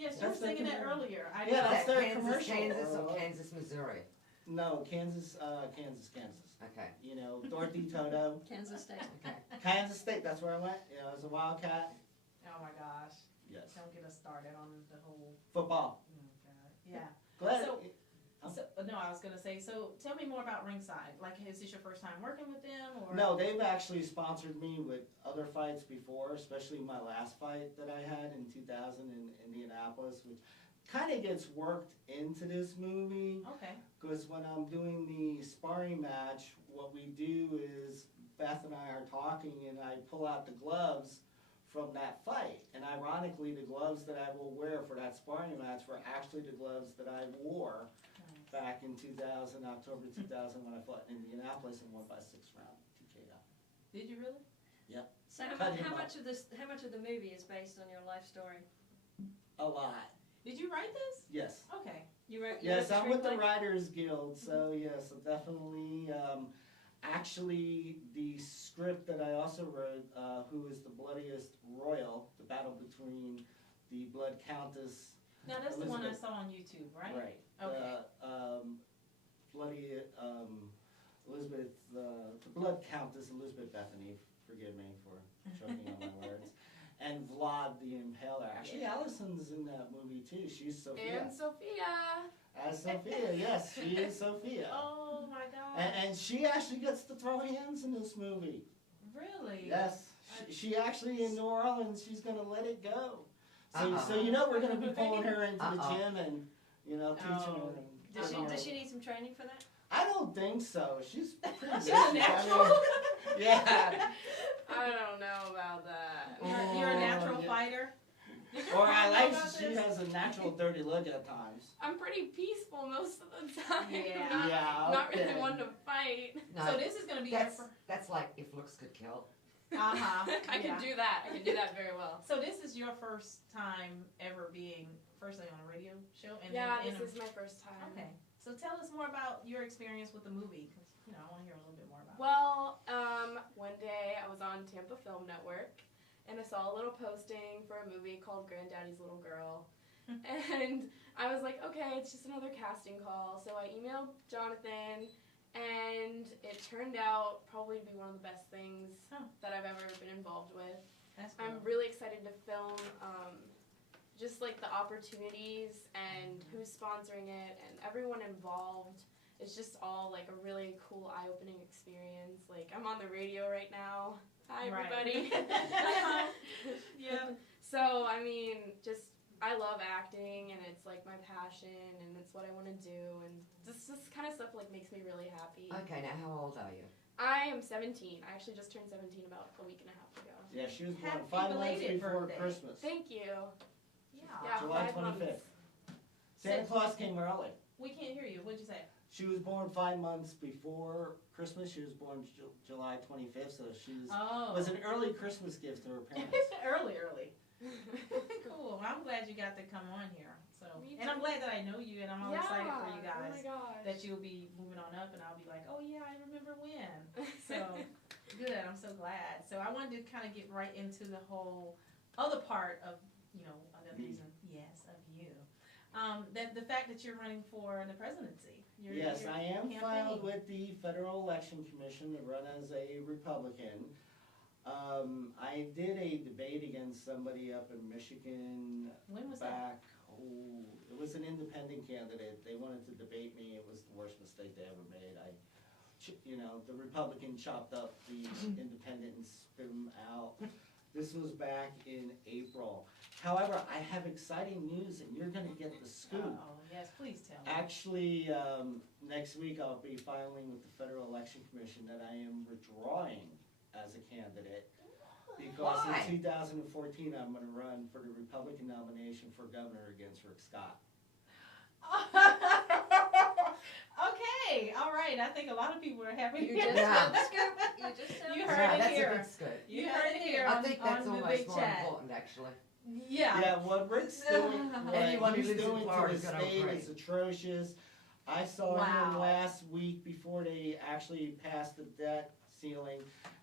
Yes, you were That's their singing that commercial. earlier. I Yeah, know. that's That their Kansas, commercial. Kansas, or Kansas, Missouri? No, Kansas. Okay. You know, Dorothy Toto. Kansas State. Okay. Kansas State, that's where I went. You know, as a Wildcat. Oh my gosh. Yes. Don't get us started on the whole. Football. Oh God. Yeah. Glad. So- So, no, I was gonna say. So, tell me more about Ringside. Like, is this your first time working with them, or? No, they've actually sponsored me with other fights before, especially my last fight that I had in 2000 in Indianapolis, which kind of gets worked into this movie. Okay. Because when I'm doing the sparring match, what we do is Beth and I are talking, and I pull out the gloves from that fight. And ironically, the gloves that I will wear for that sparring match were actually the gloves that I wore back in 2000, October 2000, when I fought in Indianapolis and won by 6th round TKO. Did you really? So Cut him how off. much of this, how much of the movie is based on your life story? A lot. Did you write this? Yes. Okay. You wrote. Yes, I'm with the screenplay? Writers Guild, so yes, definitely. Actually, the script that I also wrote, Who is the Bloodiest Royal, the battle between the Blood Countess. Now that's the one I Elizabeth. saw on YouTube, right? Right. Okay. Bloody Elizabeth, the Blood Countess Elizabeth Bethany. Forgive me for choking on my words. And Vlad the Impaler. Actually, Yeah. Allison's in that movie too. She's Sophia. And Sophia. As Sophia, yes, she is Sophia. Oh my God. And she actually gets to throw hands in this movie. Really? Yes. She actually in New Orleans, she's gonna let it go. So, Uh-uh. so you know we're gonna be pulling her into the Uh-uh. gym and, you know, teaching Oh. her. And, Does she need some training for that? I don't think so. She's pretty good. She's a natural. Yeah. I don't know about that. You're a natural Oh, yeah. fighter. Did your Or I mom know like about she this? has a natural dirty look at times. I'm pretty peaceful most of the time. Yeah. Not, Yeah, not okay. really one to fight. No, So this is gonna be your that's, that's like if looks could kill. Uh-huh. I yeah. can do that. I can do that very well. So this is your first time ever being firstly on a radio show, and Yeah, then this is my first time. Okay. So tell us more about your experience with the movie, 'cause, you know, I want to hear a little bit more about it. Well, one day I was on Tampa Film Network and I saw a little posting for a movie called Granddaddy's Little Girl. And I was like, okay, it's just another casting call. So I emailed Jonathan, and it turned out probably to be one of the best things Huh. that I've ever been involved with. That's cool. I'm really excited to film just like the opportunities and who's sponsoring it and everyone involved. It's just all like a really cool eye-opening experience. Like I'm on the radio right now. Hi Right. everybody. Yeah. So I mean, just I love acting and it's like my passion and it's what I want to do and this kind of stuff like makes me really happy. Okay, now how old are you? I am 17. I actually just turned 17 about a week and a half ago. Yeah, she was born Happy 5 months belated before birthday. Christmas. Thank you. Yeah. Yeah, July 5 months. 25th. Santa Claus came early. We can't hear you. What'd you say? She was born 5 months before Christmas. She was born July 25th, so she Oh. was an early Christmas gift to her parents. early. Cool. I'm glad you got to come on here. So, Me and I'm too. glad that I know you, and I'm all excited for you Oh guys. my gosh. That you'll be moving on up, and I'll be like, oh yeah, I remember when. So good. I'm so glad. So I wanted to kind of get right into the whole other part of, you know, another Me. reason. Yes, of you. That the fact that you're running for the presidency. Yes, you're I am campaigning. filed with the Federal Election Commission to run as a Republican. I did a debate against somebody up in Michigan When was that? back, it was an independent candidate. They wanted to debate me. It was the worst mistake they ever made. You know, the Republican chopped up the independent and spit them out. This was back in April. However, I have exciting news, and you're gonna get the scoop. Oh, yes, please tell me. Actually, next week I'll be filing with the Federal Election Commission that I am withdrawing as a candidate. Because Why? in 2014, I'm gonna run for the Republican nomination for governor against Rick Scott. Okay, all right. I think a lot of people are happy. You just Yeah. said the scoop. You just said You the heard Yeah, it that's here. a big scoop. You heard it here I on, think that's on the almost big more chat. important, actually. Yeah. Yeah, what Rick's doing, Anyone what who he's lives in doing to Florida the is gonna state agree. is atrocious. I saw him Wow. last week before they actually passed the debt ceiling,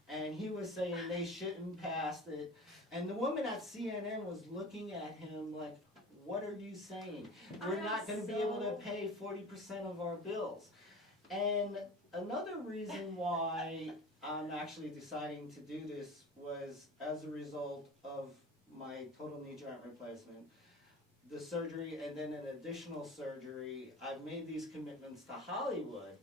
and he was saying they shouldn't pass it. And the woman at CNN was looking at him like, what are heard you saying. I We're am not gonna be able to so- pay 40% of our bills. And another reason why I'm actually deciding to do this was as a result of my total knee joint replacement, the surgery, and then an additional surgery. I've made these commitments to Hollywood.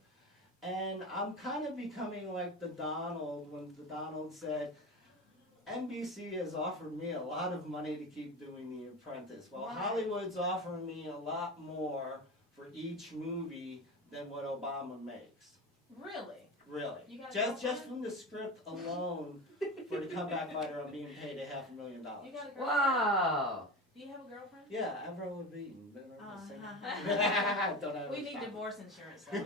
And I'm kind of becoming like the Donald when the Donald said, NBC has offered me a lot of money to keep doing The Apprentice. Well, Right. Hollywood's offering me a lot more for each movie than what Obama makes. Really? Really. You got a Just girlfriend? from the script alone, for the comeback fighter, I'm being paid $500,000. You got a girlfriend? Whoa. Do you have a girlfriend? Yeah, Avril Lavigne. Don't have We a need spot. divorce insurance. though.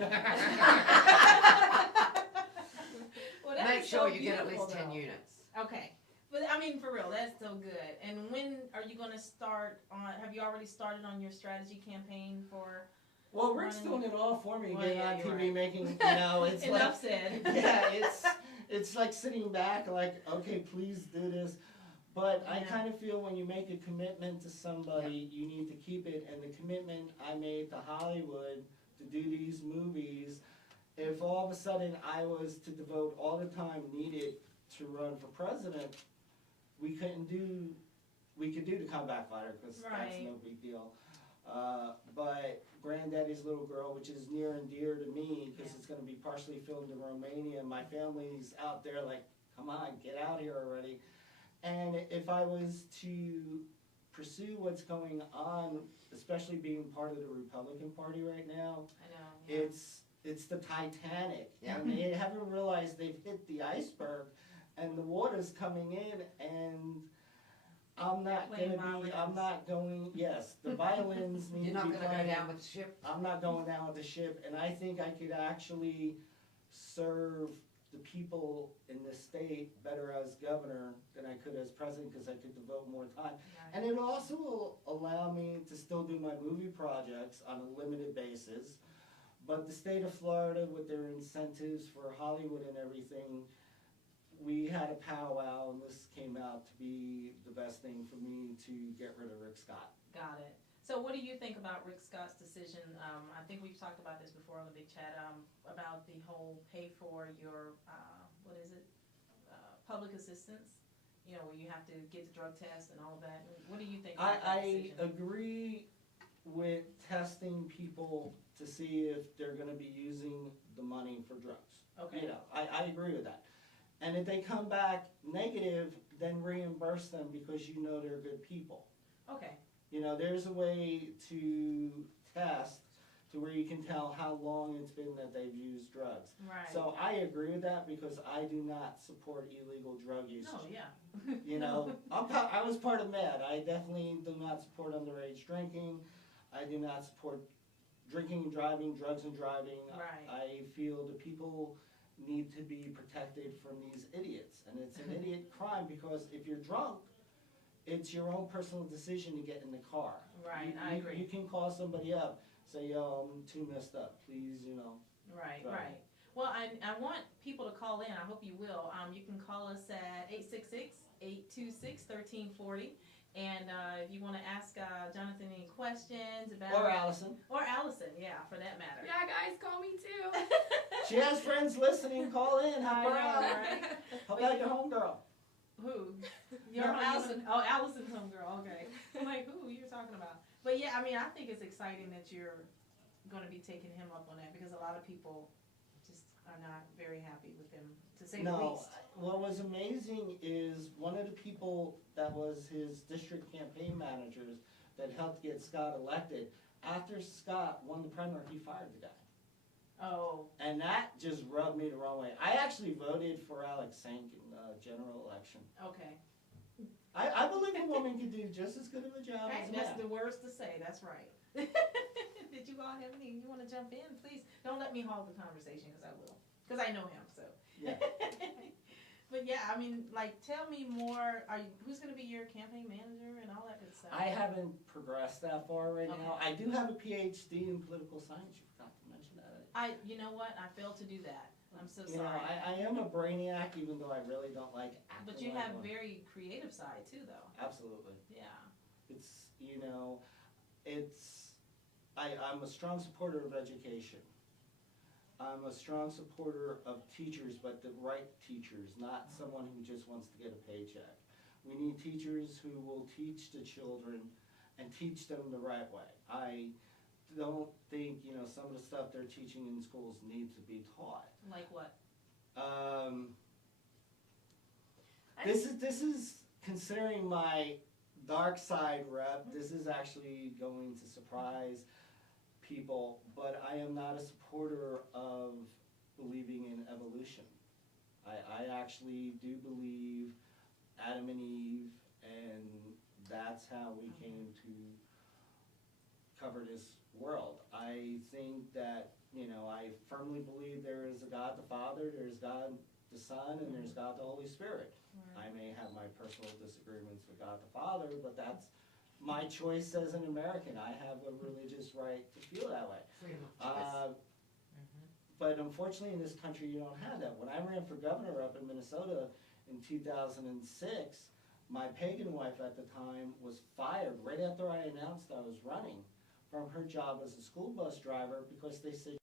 Well, that Make is sure so you get at least beautiful, 10 though. units. Okay. But I mean, for real, that's so good. And when are you going to start on, have you already started on your strategy campaign for? Well, Rick's doing it all for me, Well, getting yeah, on you're TV, right. making, it's like, Enough said. yeah, it's like sitting back, like, okay, please do this. But I Yeah. kind of feel when you make a commitment to somebody, you need to keep it. And the commitment I made to Hollywood to do these movies, if all of a sudden I was to devote all the time needed to run for president, we could do the comeback fighter because that's Right. no big deal. But Granddaddy's Little Girl, which is near and dear to me because Yeah. it's going to be partially filmed in Romania, and my family's out there like, come on, get out here already. And if I was to pursue what's going on, especially being part of the Republican Party right now, I know. Yeah. it's the Titanic. Yeah. And they haven't realized they've hit the iceberg and the water's coming in, and I'm not Playing gonna be, I'm violins. not going, yes, the violins need You're to not be going to go playing. down with the ship? I'm not going down with the ship, and I think I could actually serve the people in this state better as governor than I could as president, because I could devote more time. Right. And it also will allow me to still do my movie projects on a limited basis. But the state of Florida, with their incentives for Hollywood and everything, we had a powwow, and this came out to be the best thing for me to get rid of Rick Scott. Got it. So what do you think about Rick Scott's decision? I think we've talked about this before on the big chat, about the whole pay for your, what is it? Public assistance, you know, where you have to get the drug test and all of that. What do you think about that I decision? agree with testing people to see if they're gonna be using the money for drugs. Okay. You know, I agree with that. And if they come back negative, then reimburse them because you know they're good people. Okay, You know, there's a way to test to where you can tell how long it's been that they've used drugs. right. So I agree with that because I do not support illegal drug usage. No, yeah. You know, I was part of MAD. I definitely do not support underage drinking. I do not support drinking and driving, drugs and driving. Right. I feel the people need to be protected from these idiots. And it's an idiot crime because if you're drunk, it's your own personal decision to get in the car. Right, You- I you- agree. You can call somebody up, say, yo, I'm too messed up, please, you know. Right, Right. right. Well, I want people to call in. I hope you will. You can call us at 866-826-1340. And if you want to ask Jonathan any questions about Or Allison. or Allison, yeah, for that matter. Yeah, guys, call me too. She has friends listening, call in, help I her know, out. right? Help out your homegirl. Who? Your No, Allison. Oh, Allison's homegirl. Okay. I'm like, who you're talking about? But yeah, I mean, I think it's exciting that you're going to be taking him up on that because a lot of people just are not very happy with him, to say the No, least. what was amazing is one of the people that was his district campaign managers that helped get Scott elected, after Scott won the primary, he fired the guy. Oh, And that just rubbed me the wrong way. I actually voted for Alex Sink in the general election. okay. I believe a woman could do just as good of a job Hey, as a that's man. the words to say. That's right. Did you all have any? You want to jump in, please? Don't let me hog the conversation, because I will. Because I know him, so. Yeah. But yeah, I mean, like, tell me more. Who's going to be your campaign manager and all that good stuff? I haven't progressed that far right now. Okay. I do have a PhD in political science. You forgot to mention that. You know what? I failed to do that. I'm so You know, sorry. I am a brainiac, even though I really don't like acting. But you like have one. very creative side too, though. Absolutely. Yeah. It's, you know, I'm a strong supporter of education. I'm a strong supporter of teachers, but the right teachers, not someone who just wants to get a paycheck. We need teachers who will teach the children and teach them the right way. I don't think, some of the stuff they're teaching in schools needs to be taught. Like what? This is considering my dark side rep, this is actually going to surprise people, but I am not a supporter of believing in evolution. I actually do believe Adam and Eve, and that's how we came to cover this world. I think that, I firmly believe there is a God the Father, there's God the Son, and there's God the Holy Spirit. I may have my personal disagreements with God the Father, but that's my choice as an American. I have a religious right to feel that way. Freedom of choice. But unfortunately in this country you don't have that. When I ran for governor up in Minnesota in 2006, my pagan wife at the time was fired right after I announced I was running from her job as a school bus driver because they said